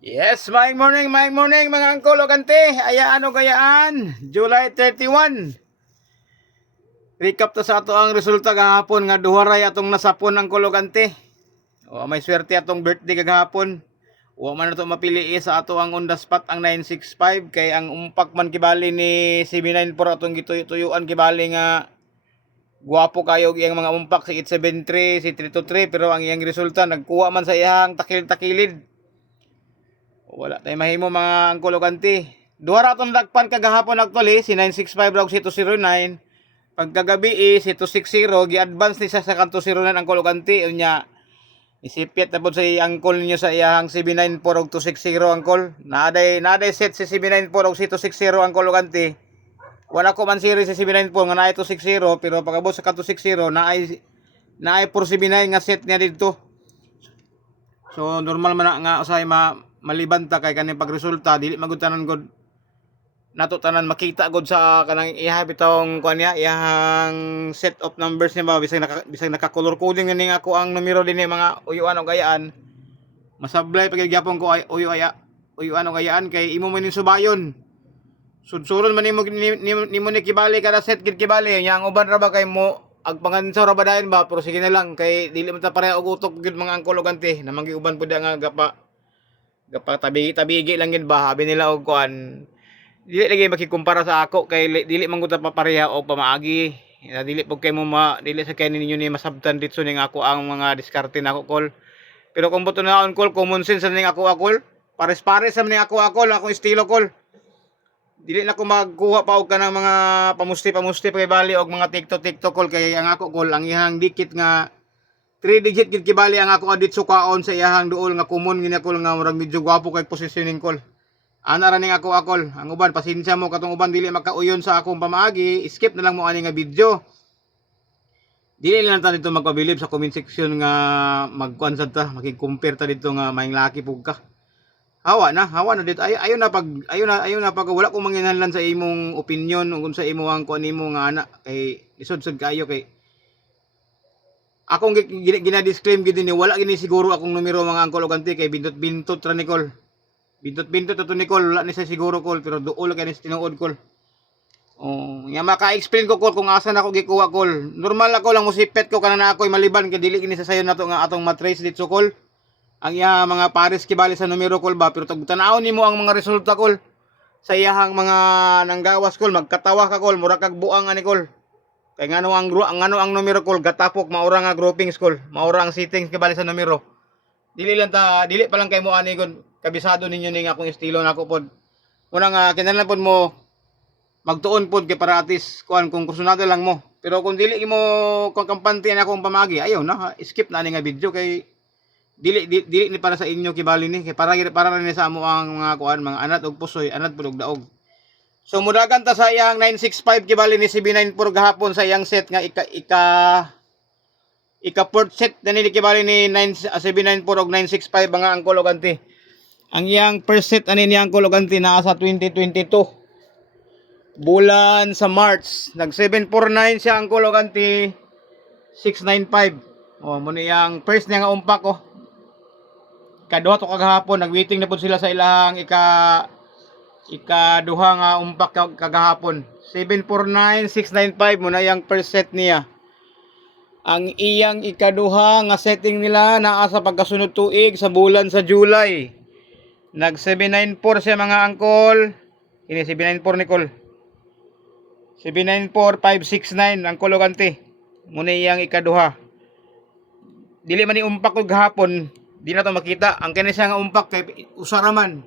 Yes, my morning mga angkol o kante. Ayaan o gayaan, July 31. Recap ta sa ato ang resulta gahapon nga duharay atong nasapon ang kologante. O may swerte atong birthday kagahapon. Wa man nato mapili sa ato ang on the spot ang 965 kay ang umpak man kibali ni 794 atong gituyo-tuyuan kibali nga guwapo kayo iyang mga umpak si 873, si 323 pero ang iyang resulta nagkuha man sa iyang takil-takilid. Wala tayo mahimo mga angkol o kanti. Duha ra atong dagpan kagahapon actually si 965 raw si 209. Pagkagabi si 260 gi-advance ni sa kanto 09 angkol o kanti unya isipyat tapos sa angkol niyo sa iyang 794 og 260 angkol. Naaday set si 794 og si 260 angkol o kanti. Wala ko man series si 794 nga naay 260 pero pagabot sa kanto 60 naay 479 nga set niya dito. So normal man nga usahay malibanta kay kaning pagresulta dili magutanan god nato tanan makita god sa kanang iha bitong kuan niya iyang set of numbers niya ba bisag naka color coding ni ako ang numero dinhi mga uyuan o gayaan masablay pagyapon ko ay uyuan o gayaan kay imo man subayon sudsuron man nimo ni kibali kada set gid kibali nya ang uban ra ba kay mo agpangansaw ra ba dayon ba pero sige na lang kay dili man ta pareha og utok gid mga angkol o ganti namang uban pud nga gapa tabigi lang yun ba habi nila og kuan dili lagi makikumpara sa ako kay dili man gud papareha og pamaagi dili pug kay mo dili sa kay ninyo ni masabtan ditso ning ako ang mga diskarte nako kol pero kung buto na on kol common sense ning ako kol pares-pares sa ning ako akong estilo kol dili na ko magkuha pa og kanang mga pamusti kay bali og mga TikTok kol kay ang ako kol ang ihang dikit nga 3 digit gid kibali ang ako adit sukaon sa iyahang duol nga common gini ako nga murag medyo gwapo kay positioning kol. Ana ra ning ako akol. Ang uban pasensya mo katong uban dili makauyon sa akong pamaagi, skip na lang mo ani nga video. Dili lang ta dito magpabilib sa comment section nga magkuan sad ta, makig-compare ta dito nga maing laki pug ka. Hawa na dito. Ayo na pag wala ko manginahanglan sa imong opinion ug sa imo ang kuan nimo nga ana kay isod-sod kayo kay akong gina-disclaim gid ni wala gini siguro akong numero mga angkol o ganti kay bintot ra ni Col. Bintot to ni Col wala ni sa siguro Col pero duol kay ni tinuod Col. Oh, nya maka-explain ko Col kung asa na ako gikuha Col. Normal ako lang musipet ko kana ako'y maliban kay dili gini sa sayon nato nga atong matrace dito Col. Ang iya mga pares kibali sa numero Col ba pero tan-awon nimo ang mga resulta Col. Sa iyahang mga nanggawas Col magkatawa ka Col mura kag buang ani Col. Kay ngano ang numero Col gatapok maura nga groupings Col maura ang settings kibali sa numero dili pa lang kay mo ani gon kabisado ninyo ning akong estilo nako pod una nga kinahanglan pod mo magtuon pod kay paratis kuan kung kursunado lang mo pero kung dili mo kung kampante na akong pamagi ayaw na skip na ni nga video kay dili ni para sa inyo kibali ni kay para ni sa amo ang mga kuan mga anat og pusoy anat pud og daog. So mudagan ta sa iyang 965 kibali ni 794 gahapon sa iyang set nga ika port set na ni kibali ni 794 og 965 mga angkol o ganti. Ang iyang first set ani ni angkol o ganti naa sa 2022. Bulan sa March nag 749 siya angkol o ganti 695. Oh mo ni yang first niya nga umpak oh. Kaduha to kagahapon nagwaiting na pud sila sa ilahang ikaduha nga umpak kagahapon 749-695 mo na yung first set niya ang iyang ikaduha nga setting nila naa sa pagkasunod tuig sa bulan sa July nag 794 siya mga angkol ini 794 ni Col 794-569 ang kologante mo na iyang ikaduha dili man ni umpak og gahapon di na to makita ang kini siya nga umpak kay usaraman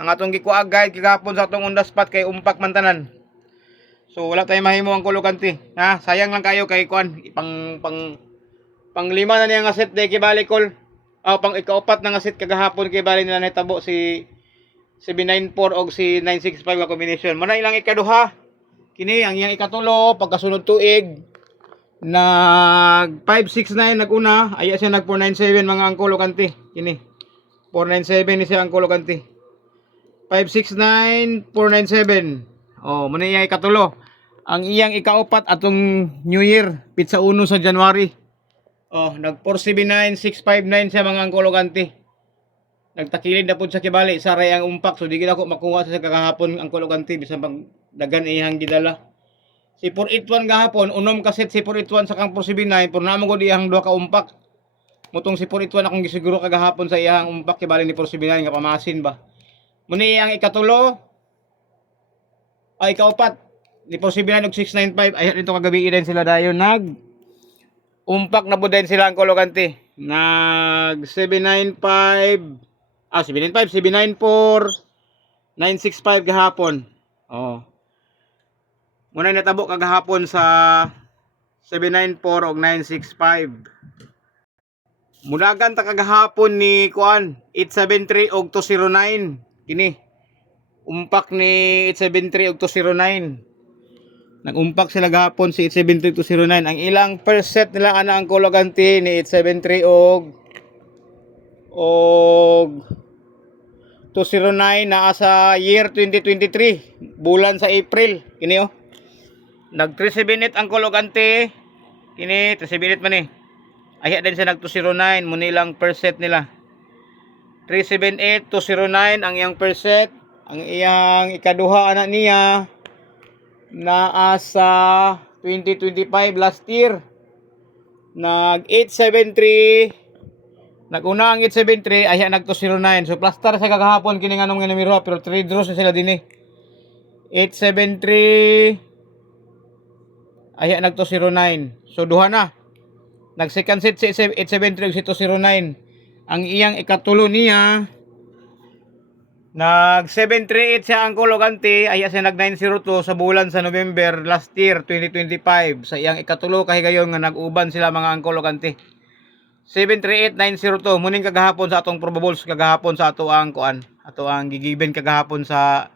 ang atong gikuha guide kagapon sa atong on the spot kay umpak man tanan. So wala tay mahimo ang kolokanti. Ha, sayang lang kayo kay kuan pang lima na niya nga set day kibali Col. Pang ikaapat na nga set kagahapon kay bali nila nahitabo si 794 og si 965 nga combination. Muna ilang ikaduha. Kini ang iyang ikatulo pagkasunod tuig nag 569 naguna aya siya nag 497 mga ang kolokanti. Kini 497 ni siya ang kolokanti. 569-497. Oh, muna iyang ikatulo. Ang iyang ikaupat atong New Year, pizza 1 sa January. Oh, nag 479-659 siya mga angkologanti. Nagtakilid na pud sa kibali sa ray ang umpak, so di gid ako makuha sa kagahapon ang Kulogante bisan pag dagan iyang gidala. Si 481 gahapon unom kaset si 481 sa kang 479 pur namo gud iyang duha ka umpak. Mutong si 481 akong gisiguro kagahapon sa iyang umpak kibali ni 479 nga pamasin ba. Muni ang ikatulo ay kaupat ni 479 og 695 ay dito kagabi din sila dayon nag umpak na pud din sila ang Kulogante. Nag 795 795, 794, 965 gahapon. Oh. Muna natabo kagahapon sa 794 og 965. Mudagan ta kagahapon ni kuan 873 og 209. Kini. Umpak ni 873 og 209. Nag-umpak sila gahapon si 873 209. Ang ilang first set nila ana ang Kulogante ni 873 og 209 naa sa year 2023 bulan sa April kini oh. Nag 378 ang Kulogante kini 378 man eh. Aya din sa nag 209 muni lang per set nila. 378 209 ang iyang per set. Ang iyang ikaduha ana niya naa sa 2025 last year. Nag 873 nag-una ang 873 ay nag 209. So plaster sa kagahapon kini nganong nga numero pero 3 draws na sila dinhi. 873 ay nag 209. So duha na. Nag second set si 873 ug si 209. Ang iyang ikatulo niya nag 738 siya ang Kulogante ay siya nag 902 sa bulan sa November last year 2025. Sa iyang ikatulo kahigayon nga nag-uban sila mga ang Kulogante. 738902 muning kagahapon sa atong probables kagahapon sa ato ang kuan ato ang gigiben kagahapon sa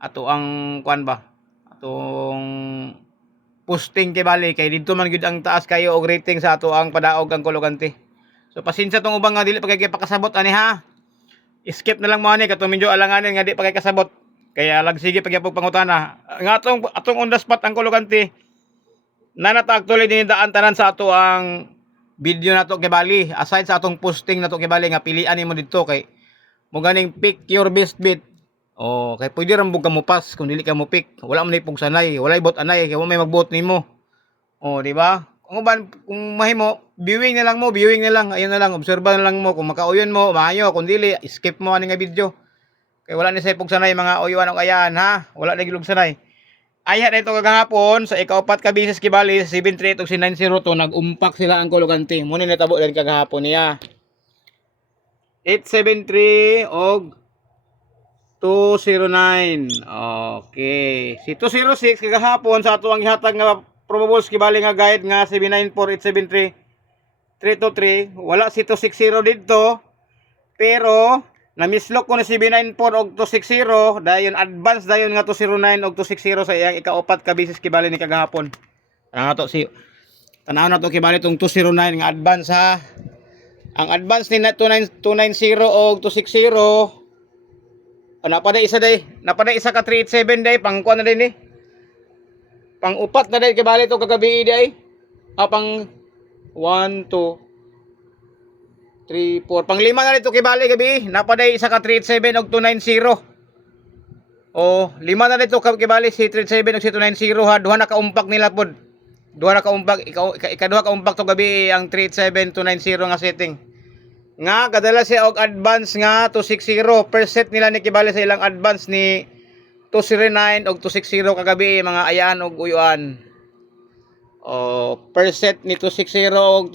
ato ang kuan ba atong posting kay bali kay didto man gyud ang taas kayo og rating sa ato ang padaog ang Kulogante. So pasensya tong ubang nga dili pa kay pakasabot ani ha. Skip na lang mo ani katong medyo alanganin nga di pa kay kasabot. Kaya lagsige pagyapog pangutana. Nga atong on the spot ang Kulogante. Nanata actually dinidaan tanan sa ato ang video nato kay bali aside sa atong posting nato kay bali nga pilian nimo didto kay mo ganing pick your best bet. Oh, kay pwede ra mo ka mo pass kung dili ka mo pick. Wala man ni pug sanay, wala bot anay kay mo may magbot nimo. Oh, di ba? Kung mahimo, viewing na lang mo, viewing na lang, ayun na lang, obserba na lang mo kung makauyon mo, maayo, kung dili, skip mo ani nga video. Kay wala ni say pug sanay mga uyuan og ayan ha. Wala na gilog sanay. Aya dito kagahapon sa ikaupat ka bisis kibali 738 og 902 nag-umpak sila ang Kulogante. Muni natabo din kagahapon niya. 873 og 209. Okay. Si 206 kagahapon sa ato ang gihatag nga probables kibali nga guide nga 794873 323 wala si 260 didto pero na-mislok ko ni 794 og 260 dayon advance dayon nga 209 og 260 sa iyang ikaupat ka bisis kibali ni kagahapon. Tanaw na to kibali tong 209 nga advance ha. Ang advance ni 290 og 260 napaday isa day. Napaday isa ka 387 day pang kuan na din ni. Pang upat na day kibali to kagabi day. Pang 1 2 3, 4. Pang-lima na dito kibali gabi. Napaday isa ka 387 og 290. O, lima na dito kibali si 387 og si 290 ha. Duha na kaumpak nila pod. Duha na kaumpak. Ikaduha kaumpak to gabi ang 387 290 nga setting. Nga kadala siya og advance nga 260. Per set nila ni kibali sa ilang advance ni 209 og 260 kagabi mga ayaan og uyuan. O, per set ni 260 og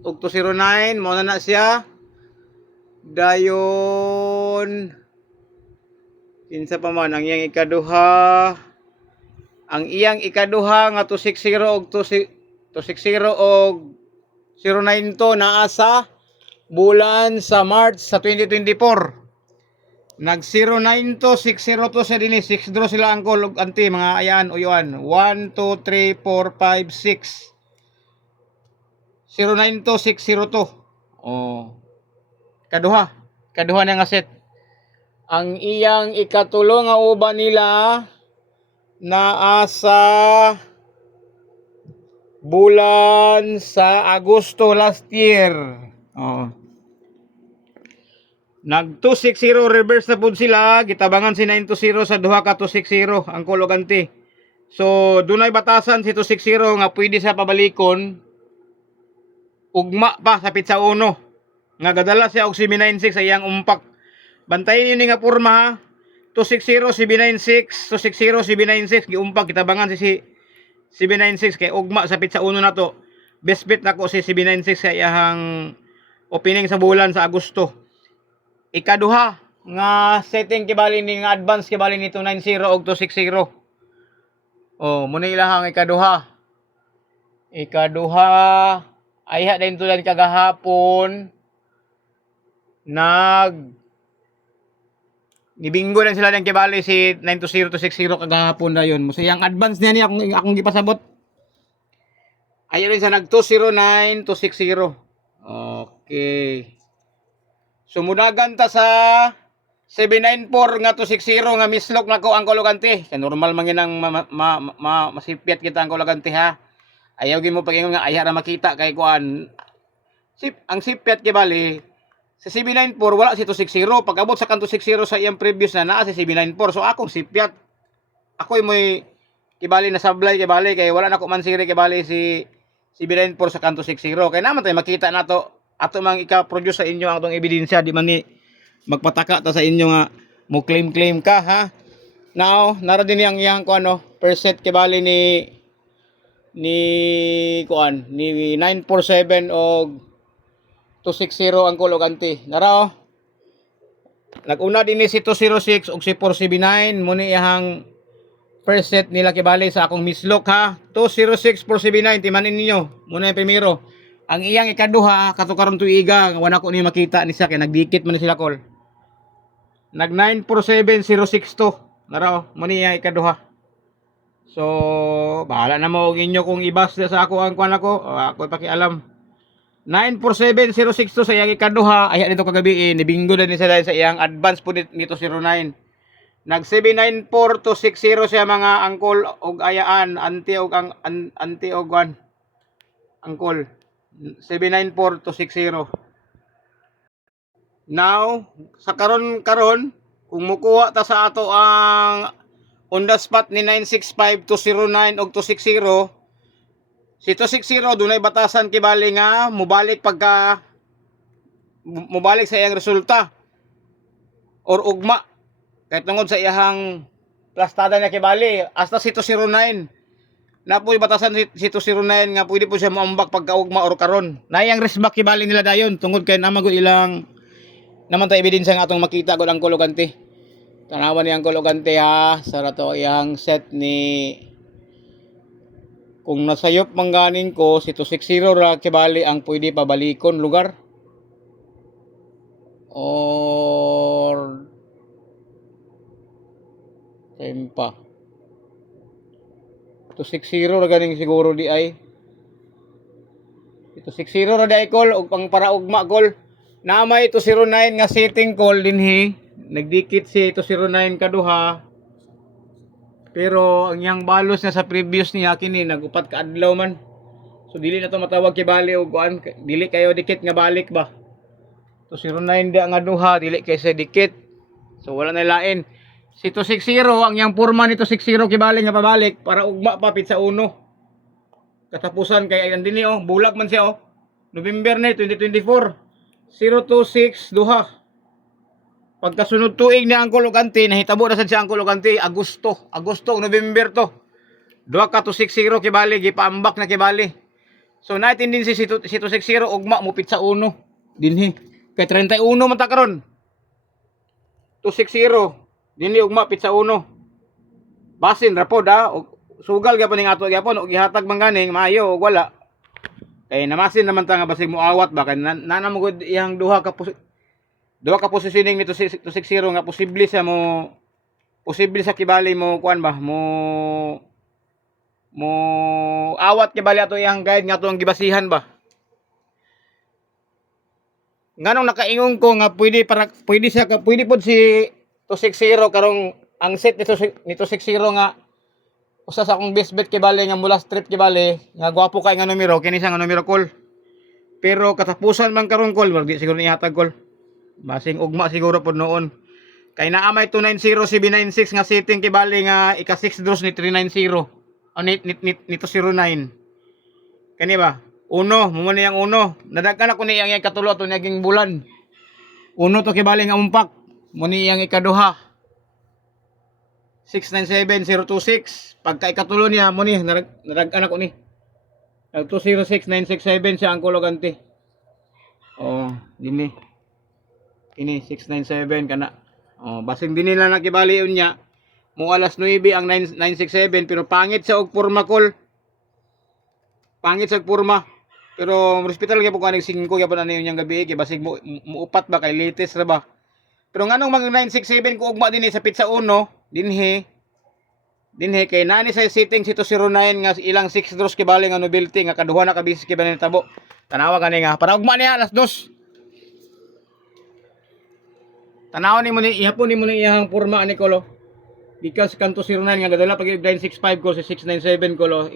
209 mo na siya dayon kinsa pa man ang iyang ikaduha nga 260 og 260 og 092 naa sa bulan sa March sa 2024 nag 092 602 sa dinhi 6 draw sila ang Kulogante mga ayan uyuan 1 2 3 4 5 6 092602. Oh. Kaduha na nga set. Ang iyang ikatulo nga uban nila naa sa bulan sa Agosto last year. Oh. Nag 260 reverse na pud sila, gitabangan si 920 sa duha ka 260 ang kulogante. So dunay batasan si 260 nga pwede sa pabalikon ugma pa sa pitsa uno. Nga gadala siya og CB96 sa iyang umpak. Bantayin niyo ni nga porma ha. 260 CB96, 260 CB96 giumpak kitabangan si CB96 kay ugma sa pitsa uno na to. Best bet nako si CB96 sa iyang opening sa bulan sa Agosto. Ikaduha nga setting kibali ni nga advance kibali ni 290 og 260. Oh, muna ilahang ikaduha. Ikaduha ayha din tulad kagahapon nibinggo lang sila ng kibali si 920 260 kagahapon na yun. Musa yung advance niya akong gipasabot. Ayun rin sa nag 209 260. Okay. Sumudagan ta sa 794 nga 260 nga mislok nako ang kulogante. Kay normal man ginang masipyat kita ang kulogante ha. Ayaw gyud mo pagingon nga ayha ra makita kay kuan. Ang sipyat kibali sa CB94 wala si 260. Pag-abot sa kanto 60 sa iyang previous na naa si CB94. So akong sipyat. Ako'y may kibali na sablay kibali kay wala na ko mansiri kibali si CB94 sa kanto 60. Kay naman tayo makita na to. Ato mang ika-produce sa inyo ang atong ebidensya. Di man ni magpataka ta sa inyo nga mo claim ka ha. Now, nara din yang iyang ko ano, per set kibali ni 947 og 260 ang kulogante. Nara oh. Naguna din ni si 206 og si 4CB9 muni iyang per set nila kibali sa akong mislok ha. 206 4CB9 timanin ninyo. Muna yung primero. Ang iyang ikaduha katukaron tuiga wala ko ni makita ni sa kay nagdikit man ni sila kol. Nag 947062. Nara oh, muni iyang ikaduha. So, bahala na mo og inyo kung ibas sa ako ang kuan ako. Ako pakialam. 947062 sa iyang ikaduha ay dito kagabi nibinggo na ni sila sa iyang advance po nito 09. Nag 794 to 60 siya mga angkol og ayaan anti og anti og one angkol 794 to 60. Now sa karon kung mukuha ta sa ato ang on the spot ni 965 to 09 og 260 si 260 dunay batasan kibali nga mubalik sa iyang resulta or ugma kahit tungod sa iyang plastada niya kibali hasta si 209 na po batasan si 209 nga pwede po siya maambak pagkaugma or karon na iyang resback kibali nila dayon tungod kay naman gud ilang naman ta ebidensya nga atong makita gud ang kulogante tanawan niyang kulogante ha sa rato iyang set ni kung nasayop mangganin ko si 260 ra kibali ang pwede pabalikon lugar or tempa 260 ra ganing siguro di ay 260 ra di ay call og pang para ugma call na may 209 nga setting call dinhi nagdikit si 209 kaduha pero ang yang balos na sa previous niya kini nagupat ka adlaw man so dili na to matawag kibali og kuan dili kayo dikit nga balik ba 209 da nga duha dili kay sa dikit so wala na lain si 260 ang yang porma ni 260 kibali nga pabalik para ugma pa pit sa uno katapusan kay andini oh bulag man siya oh November na 2024 026 duha pagkasunod tuig ni ang kulogante nahitabo na sad siya ang kulogante Agosto November to duha ka 260 kibali gipaambak na kibali so natin din si 260 ugma mo pit sa uno dinhi kay 31 man ta karon 260 dinhi ugma pit sa uno basin ra pod ha sugal gyapon ning ato gyapon og gihatag man ganing maayo og wala kay namasin naman ta nga basig moawat ba kay nana mo gud iyang duha ka positioning nito 260 nga posible sa kibali mo kuan ba mo awat kibali ato iyang guide nga atong gibasihan ba nganong nakaingon ko nga pwede pod si 260 karong ang set nito 260 nga usa sa akong best bet kibali nga mula strip kibali nga gwapo kay nga numero kini sa nga numero call pero katapusan man karon call wag di siguro nihatag call Basing ugma siguro pod noon. Kay naamay 290796 nga setting kibali nga ika 6 draws ni 390. O nito 09. Kani ba? Uno, mo ni ang uno. Nadagkan ako ni ang ikatulo to naging bulan. Uno to kibali nga umpak. Mo ni ang ikaduha. 697026. Pagka ikatulo niya mo ni nadagkan ako ni. Nag 206967 siya ang kologante. Oh, dinhi. Ini 697 kana. Oh, basing din nila nakibali unya. Mo alas 9 ang 967 pero pangit sa og porma kol. Pangit sa porma. Pero hospital gyud po kaning 5 gyud na niyo gabi kay basig mo upat ba kay latest ra ba. Pero nganong mag 967 ko ugma dinhi sa pizza 1 dinhi. Dinhi kay nani sa setting si 209 nga ilang 6 draws kibali nga novelty nga kaduha na ka bisis kibali ni tabo. Tanawa kani nga para ugma niya alas 2. Tanaw ni mo ni ihapon ni mo ni iyang porma ani kolo. Because kanto 09 nga gadala pag 965 ko sa 697 kolo.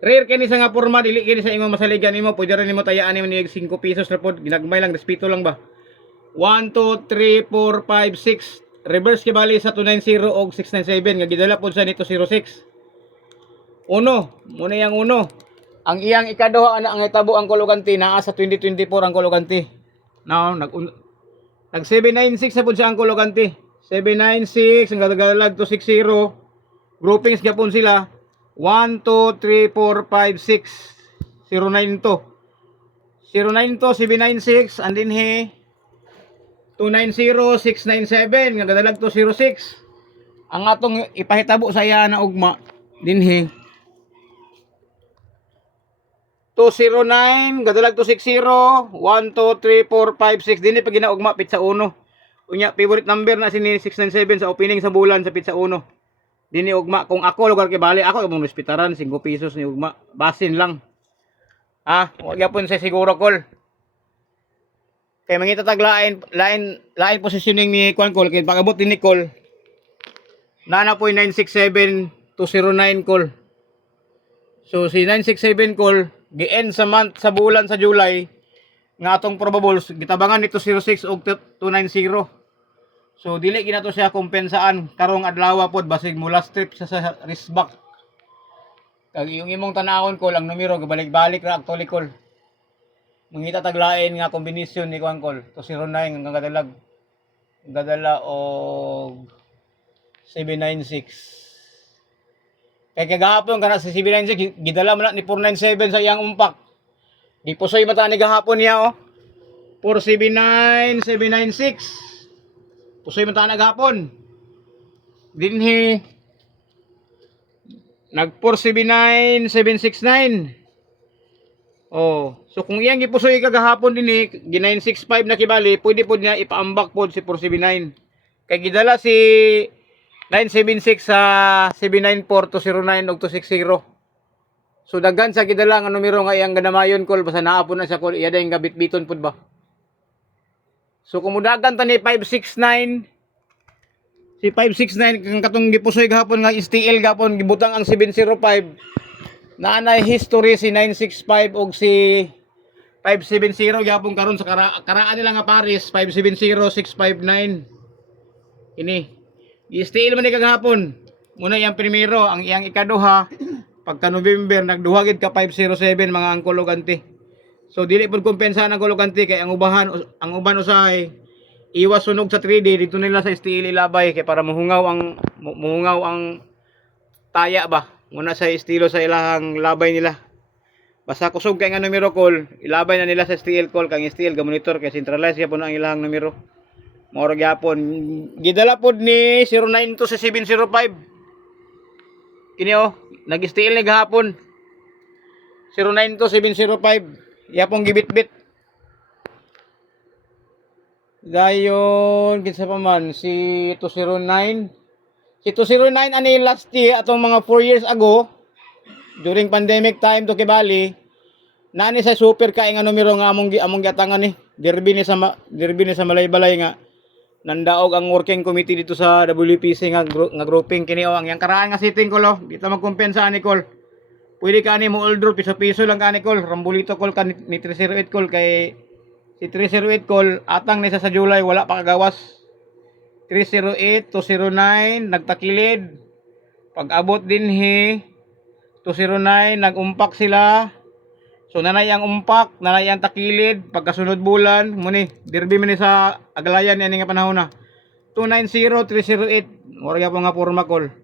Rare kini sa nga porma dili kini sa imong masaligan nimo pwede ra nimo tayaan nimo ni 5 pesos ra pod ginagmay lang respeto lang ba. 1 2 3 4 5 6 reverse kibali sa 290 og 697 nga gidala pod sa nito 06. Uno, mo na yang uno. Ang iyang ikaduha ana ang itabo ang kologante naa sa 2024 ang kologante. Now nag 796 na po siya ang kologante. 796 ang gadalag to 60. Groupings gyapon sila. 1 2 3 4 5 6 09 to. 09 to 796 and then he 290 697 nga gadalag to 06. Ang atong ipahitabo sa iya na ugma dinhi 209 gadalag to 60 1 2 3 4 5 6 dinhi pag ginaugma pizza 1. Unya favorite number na sini 697 sa opening sa bulan sa pizza 1. Dinhi ugma kung ako lugar kay bali ako imong respetaran 5 pesos ni ugma basin lang. Wa gyapon sa siguro call. Kay mangita tag lain positioning ni Kwan call kay pagabot ni call. Nana po 967 to 09 call. So si 967 call gi-end sa month sa bulan sa July nga atong probables gitabangan nito 06 ug 290. So dili ginato siya kompensaan karong adlaw pod basig mula strip sa wristback. Kag yung imong tanawon ko lang numero gabalik-balik ra actually call. Mangita taglain nga kombinasyon ni Kwan call to 09 hanggang gadala og 796. Kaya kagahapon kana sa 796 gidala man ni 497 sa iyang umpak. Gipusoy mata ni gahapon niya 479 796. Pusoy mata na gahapon. Dinhi nag 479 769. So kung iyang gipusoy kagahapon dinhi gi 965 na kibali, pwede pod niya ipaambak pod si 479. Kay gidala si 976 sa 794 to 09 og 260. So daghan sa gidala nga numero nga iyang ganamayon call basta naa po na siya call iya dayong gabit-biton pud ba. So kung mudagan ta ni 569 si 569 kang katong gipusoy gahapon nga STL gahapon gibutang ang 705 naanay history si 965 og si 570 gahapon karon sa karaan nila nga Paris 570 659 ini i-stay man ni kagahapon. Muna yang primero, ang iyang ikaduha pagka November nagduhagid ka 507 mga ang kologante. So dili pud kompensahan ang kologante kay ang uban usahay iwas sunog sa 3D dito nila sa STL ilabay kay para muhungaw ang taya ba. Muna sa estilo sa ilahang labay nila. Basta kusog kay nga numero call, ilabay na nila sa STL call kang STL ga monitor kay centralize gyapon ang ilahang numero. Moro gyapon gidala pod ni 09 to sa 705 kini nag-STL ni gahapon 09 to 705 yapong gibitbit dayon kinsa pa man si 209 ani last year atong mga 4 years ago during pandemic time to Kibali nani sa super kay nga numero nga among giatangan ni derby ni sa Malaybalay nga nandaog ang working committee dito sa WPC nga grouping kini ang yang karaan nga sitting ko lo dito magkompensa ani call pwede ka ni mo old piso-piso lang ka ni call rambulito call ka ni 308 call kay Si 308 call, atang nisa sa July, wala pa kagawas. 308, 209, nagtakilid. Pag abot din 209, nag-umpak sila. So nanay ang umpak, nanay ang takilid, pagkasunod bulan, muni, derby man ni sa Aglayan yan nga panahon na. 290, 308, wala po nga forma call.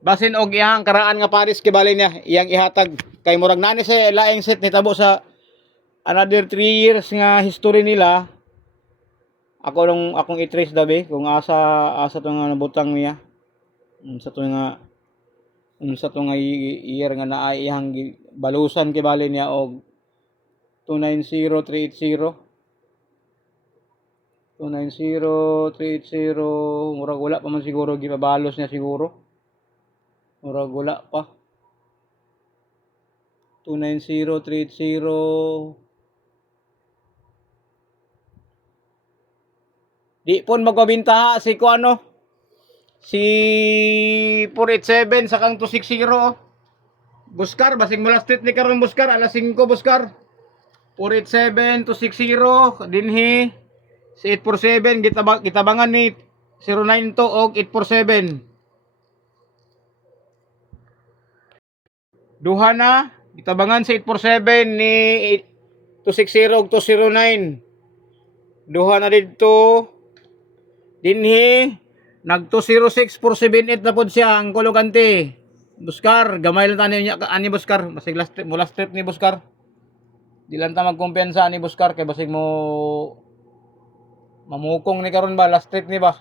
Basin og iyang karaan nga Paris kibali niya, iyang ihatag. Kay murag nani sa laing set ni tabo sa another 3 years nga history nila. Akong i-trace dabi kung asa to nga nabutang niya. Sa to nga year nga naay iyang balusan kibali niya og 290380. 290380 murag wala pa man siguro gipabalos niya siguro. Murag wala pa. 290380. Di pon magpabintaha si kuano. Si 487 sakang 260. Buskar basing mula street ni karon Buskar alas 5 Buskar. 487 260 dinhi si 847 gitabangan ni 092 og 847. Duha na gitabangan si 847 ni 260 og 209. Duha na didto dinhi nag 206 478 na pod siya ang kulogante. Buskar gamay lang tanin niya ani Buskar basig last trip mula strip ni Buskar. Di lang ta magkumpiyansa ni Buskar kay basig mo mamukong ni karon ba last trip ni ba.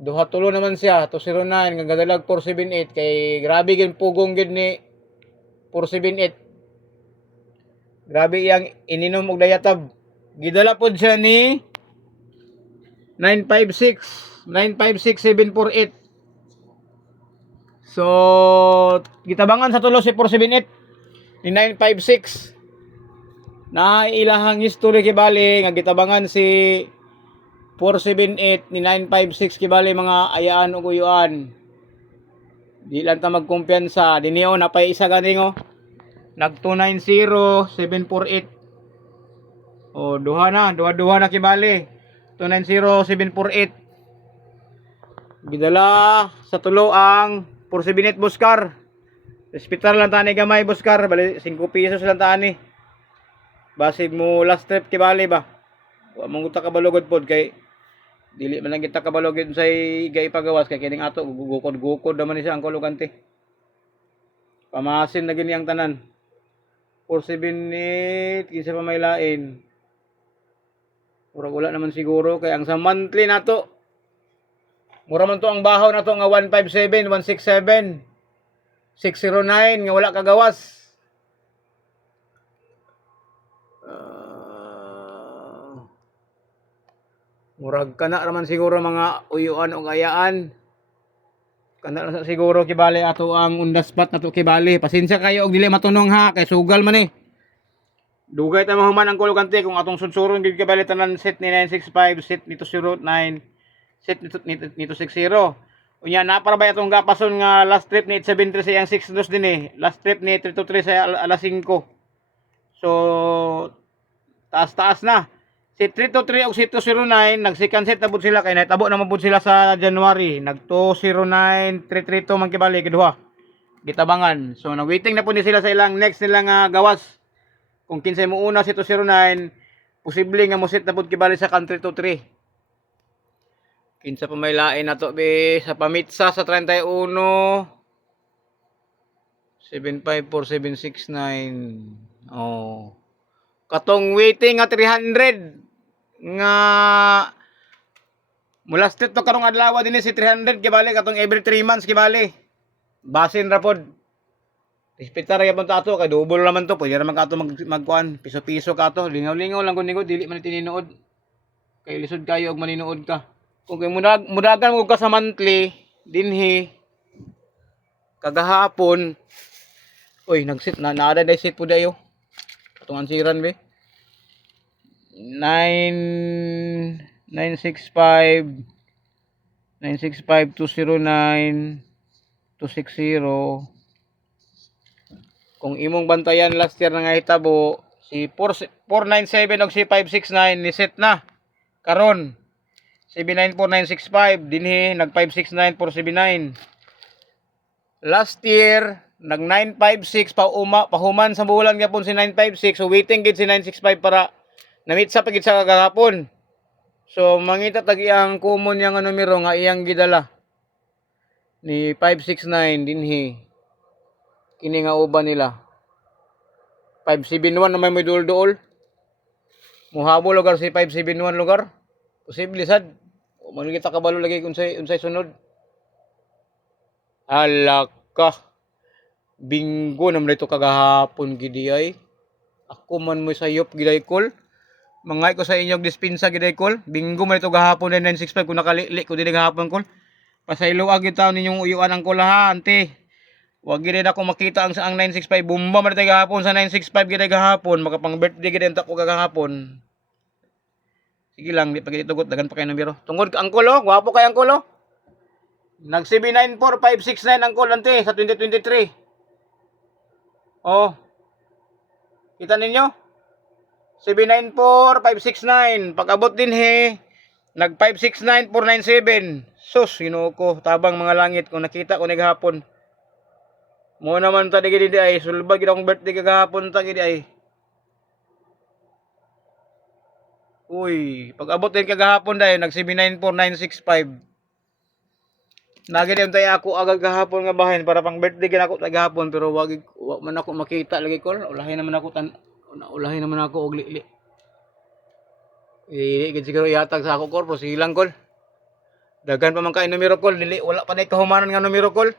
Duha tulo naman siya 209 nga gadalag 478 kay grabe gid pugong gid ni 478. Grabe iyang ininom og dayatab. Gidala pod siya ni 956 748. So gitabangan sa tulo si 478 ni 956. Na ilahang history kibali nga gitabangan si 478 ni 956 kibali mga ayaan ug uyuan. Di lang ta magkumpiyansa dinio na pay isa ganing nag 290 748. O duha na kibali 290 748. Gidala sa tulo ang 478 Buskar. Hospital lang tani gamay Buskar, bali 5 pesos lang tani. Basig mo last trip kibali ba. Wa mong uta kabalugod pod kay dili man lang kita kabalugod sa igay pagawas kay kining ato gugukod naman ni siya ang kulogante. Pamasin na gini ang tanan. 478 kinsa pa may lain. Murag wala naman siguro kay ang sa monthly nato. Mura man to ang bahaw nato nga 157, 167, 609 nga wala kagawas. Murag kana raman siguro mga uyuan o gayaan. Kana na siguro kibali ato ang undaspat nato kibali. Pasensya kayo og dili matunong ha kay sugal man Dugay ta mahuman ang kulogante kung atong sunsuron gid kibali tanan set ni 965, set ni 209, set ni 260. Unya na para ba atong gapason nga last trip ni 873 sa yang 6 din Last trip ni 323 sa alas 5. So taas na. Si 323 o si 209 nag-second set na po sila kay natabo naman po sila sa January. Nag 209 332 man kibali kiduha. Gitabangan. So nag-waiting na po ni sila sa ilang next nilang gawas. Kung kinsay mo una si 209, posible nga mo set na po kibali sa country 23. Kinsa pa may lain na to be sa pamitsa sa 31 754769. Oh. Katong waiting nga 300 nga mula state to karong adlaw din si 300 kibali katong every 3 months kibali. Basin ra pod. Respetar ya pun ato kay double naman to pwede naman kato magkuan piso-piso kato lingaw-lingaw lang kun dili man tininuod kay lisod kayo og maninuod ka kung kay mudagan mo ka sa monthly dinhi kagahapon oy nagsit na naada day sit pud ayo atong ansiran be 965 209 260. Kung imong bantayan last year na nga hitabo Si 497 og si 569 ni set na. Karon 794965 dinhi nag 569 479. Last year nag 956 pahuman sa bulan gyapon si 956, so waiting gid si 965 para namit sa pagid sa kagahapon. So mangita tag iyang common yang numero nga iyang gidala ni 569 dinhi. Kini nga uban nila 571 naman may duol-duol. Muhabol lugar si 571 lugar. Posible sad. O man kita kabalo lagi unsay sunod. Alaka. Bingo naman ito kagahapon gidi ay. Ako man mo sayop giday kol. Mangay ko sa inyong dispensa giday kol. Bingo man ito gahapon 965 kung nakalili ko dinhi gahapon kol. Pasaylo agi taon ninyong uyuan ang kol ha, ante. Wag gid ako makita ang 965 bomba man tay gahapon sa 965 gid gahapon makapang birthday gid enta ko gahapon. Sige lang di pa gid tugot dagan pa kay numero. Tungod ang kulo, gwapo kay ang kulo. Nag 794569 ang kulo ante sa 2023. Oh. Kita ninyo? 794569 pag-abot din he nag 569497. Sus, Ginoo ko, tabang mga langit kung nakita ko ni gahapon. Mo naman ta digid di ay sulbag gid akong birthday kagahapon ta gid ay. Uy, pag abot din kagahapon dai nag 794965. Nagid tay ako agad gahapon nga bahin para pang birthday gid ako gahapon pero wag man ako makita lagi ko. Ulahin naman ako og lili. Gid siguro yatag sa ako kor silang kol. Dagan pa man kay numero kol dili wala pa nay kahumanan nga numero kol.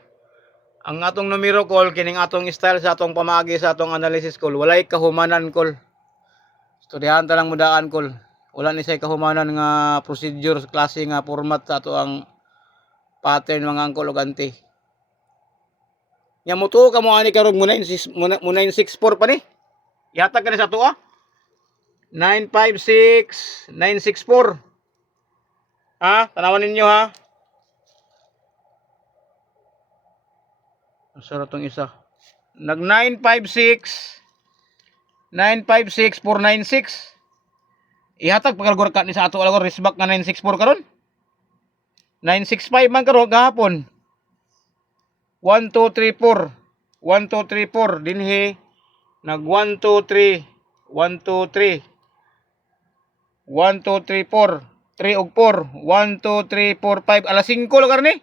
Ang atong numero call, kining atong style sa atong pamagi sa atong analysis call, walay kahumanan call. Studyahan ta lang mudaan call. Wala ni say kahumanan nga procedure, klase nga format sa ato ang pattern mga angkol ug ante. Nya mo to ka mo ani karog mo 964 pa ni. Yatag ka ni sa ato 956 964. Ha? Tanawan ninyo ha. Masarap tong isa. Nag 956 496. Ihatag pagalgor ka ni sa ato alagor risback nga 964 karon. 965 man karon gahapon. 1 2 3 4. 1 2 3 4 dinhi nag 1 2 3 1 2 3 1 2 3 4 3 og 4 1 2 3 4 5 alas 5 lugar ni.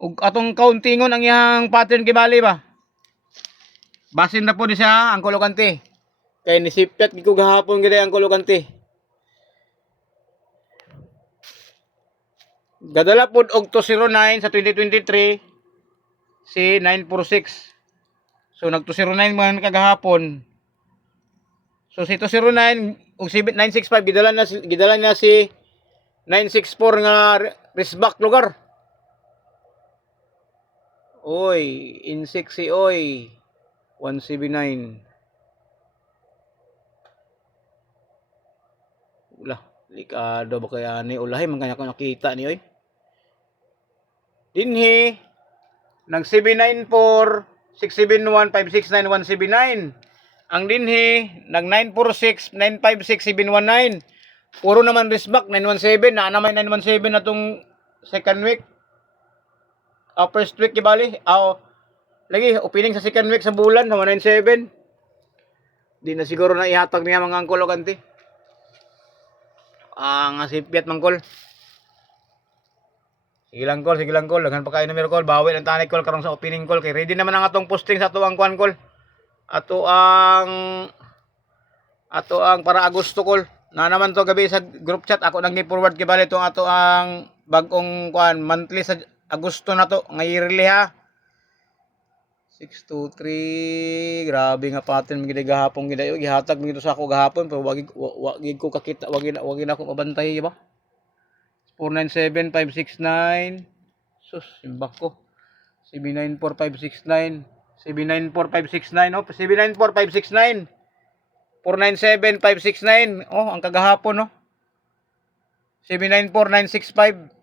Ug atong countingon ang iyang pattern kibali ba. Basin na po di siya ang kulokante. Kay nisipyat gid ko gahapon gid ang kulokante. Dadala pod og 209 sa 2023 si 946. So nag 209 man kagahapon. So si 209 ug si 965 gidala na si 964 nga risback lugar. Oy, insect si oy. 179. Ulah, likado ba kaya ni ulahi man kanya ko nakita ni oy. Dinhi nag 794 671 569 179. Ang dinhi nag 946 956 719. Puro naman risback 917 na naman 917 atong second week. First week kibali. Lagi opening sa second week sa bulan 197. Di na siguro na ihatag niya mga angkol o kanti. Ang asipyat mangkol. Sige lang kol. Daghan pa kayo numero kol. Bawi ang tanay kol karong sa opening call. Kay ready naman ang atong posting sa ato ang kuan kol. Ato ang para Agosto kol. Na naman to gabi sa group chat. Ako nang gi-forward kibali itong ato ang bagong kuan monthly sa Agosto na to. Ngayirli ha. 623. Grabe nga pattern gid gahapon gid ayo. Gihatag mo sa ako gahapon pero wag ko kakita. Wag na ako mabantay ba. 497569. Sus, simbak ko. 794569. 794569 oh, 794569. 497569. Oh, ang kagahapon oh. 794965.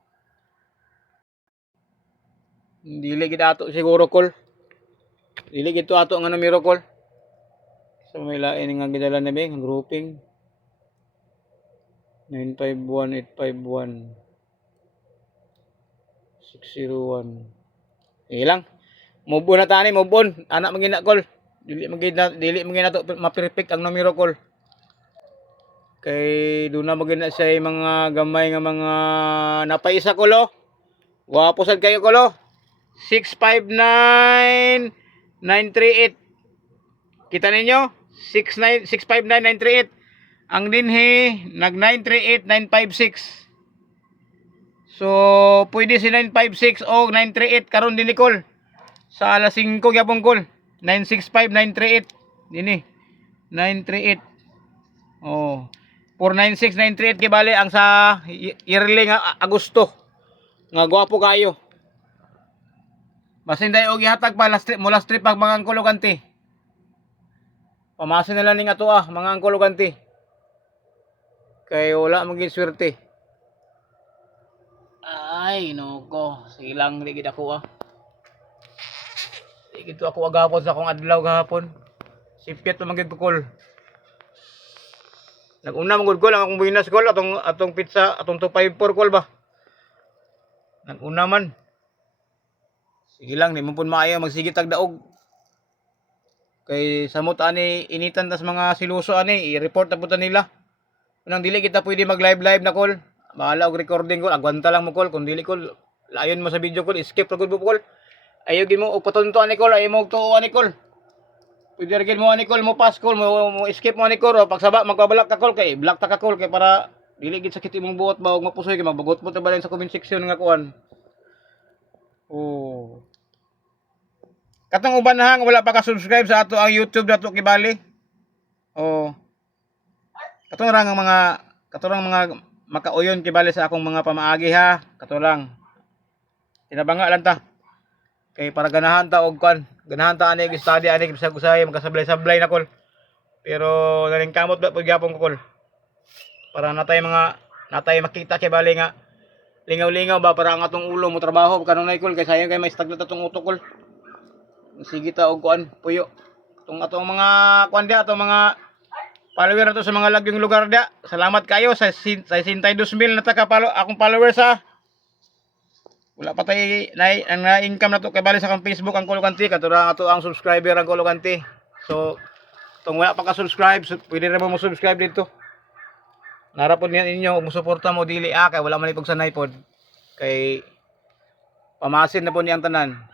Dili gid ato siguro call. Dili gid to ato nga numero call. Sa may lain nga gidala na bing grouping 951851 601. Ilang. Move on na tani, move on. Anak magina call. Dili magina to ma-perfect ang numero call. Kay do na magina siya mga gamay nga mga napaisa kulo. Wapo sad kayo kulo. 659938. Kita ninyo? 659938. Ang dinhi nag 938956. So pwede si 956 o 938 karon din ni call. Sa alas 5 gyapon call. 965938 dinhi. 938. Oh. 496938 kibali ang sa yearly nga Agosto. Nga gwapo kayo. Basin dayo og ihatag pa last trip mula strip pag mga angkologanti. Pamasin na lang ning ato mga angkologanti. Kay wala maging swerte. Ay, noko. Silang di gid ako Di gid ako agapon sa akong adlaw gahapon. Sipyat pa magid ko call. Nag-una magud call ang akong buhinas call atong pizza atong 254 call ba. Nag-una man. Sige lang, di mo pun maayo magsigit tag daog. Kay samot ani initan tas mga siluso ani i-report na puta nila. Unang dili kita pwede mag live na call. Bahala og recording call, agwanta lang mo call kung dili call. Layon mo sa video call, skip ra gud mo call. Ayaw gid mo og patunto ani call, ayaw mo og tuo ani call. Pwede ra gid mo ani call, mo pass call, mo skip mo ani call, o pagsaba magbabalak ka call kay block ta ka call kay para dili gid sakit imong buot ba og mapusoy kay magbagot mo ta balay sa comment section nga kuan. Oh. Katong uban na wala pa ka subscribe sa ato ang YouTube dato kibali. Oh. Katong ra nga mga makauyon kibali sa akong mga pamaagi ha. Kato lang. Tinabanga lang ta. Kay para ganahan ta og kan. Ganahan ta ani study ani bisag usay makasablay-sablay na kol. Pero naling kamot ba pud gyapon ko kol. Para natay makita kibali nga lingaw-lingaw ba para ang atong ulo mo trabaho kanunay kol kay sayang kay may staglat atong utok kol. Sige ta og kuan puyo. Atong mga kuan dia atong mga follower nato sa mga lagyong lugar dia. Salamat kayo sa 62,000 na takapalo akong followers ha. Wala pa tay na income na to kay bali sa akong Facebook ang Kologanti katura ato ang subscriber ang Kologanti. So tong wala pa ka subscribe, pwede ra mo subscribe dito. Narapod niyan inyo mo suporta mo dili kay wala man ipog sanay pod. Kay pamasin na po niyang tanan.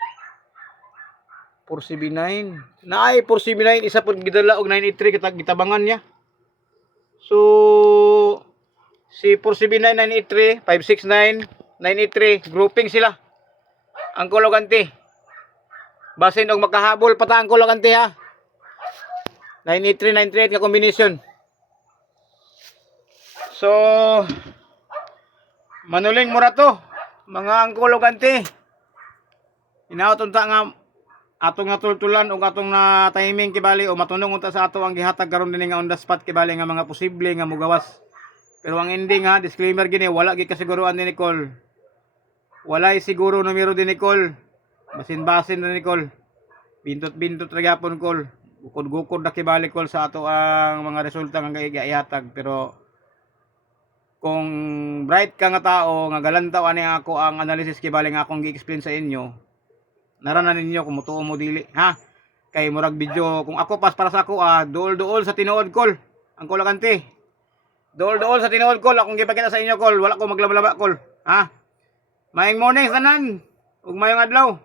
479. Naay 479 isa pod gidala og 983 kitag gitabangan niya. So si 479 983 569 983 grouping sila. Ang Kologanti. Basin og makahabol pata ang Kologanti ha. 983 938 nga combination. So manuling mura to mga ang Kologanti. Inaoton ta nga atong natultulan o atong na timing kibali o matunong unta sa ato ang gihatag karon dinhi nga on the spot kibali nga mga posible nga mugawas. Pero ang ending ha, disclaimer gini, wala gid kasiguruan ni Nicole. Walay siguro numero din Nicole. Basin-basin na Nicole. Bintot-bintot ra gyapon call. Gukod-gukod na kibali call sa ato ang mga resulta nga gihatag pero kung bright ka nga tao nga galantaw ani ako ang analysis kibali nga akong gi-explain sa inyo. Naranan ninyo kung mutuo mo dili ha. Kay murag video kung ako para sa ako duol-duol sa tinuod call. Ang Kologanti. Duol-duol sa tinuod call akong gipakita sa inyo call. Wala ko maglaba-laba call. Ha? Mayong morning tanan. Ug mayong adlaw.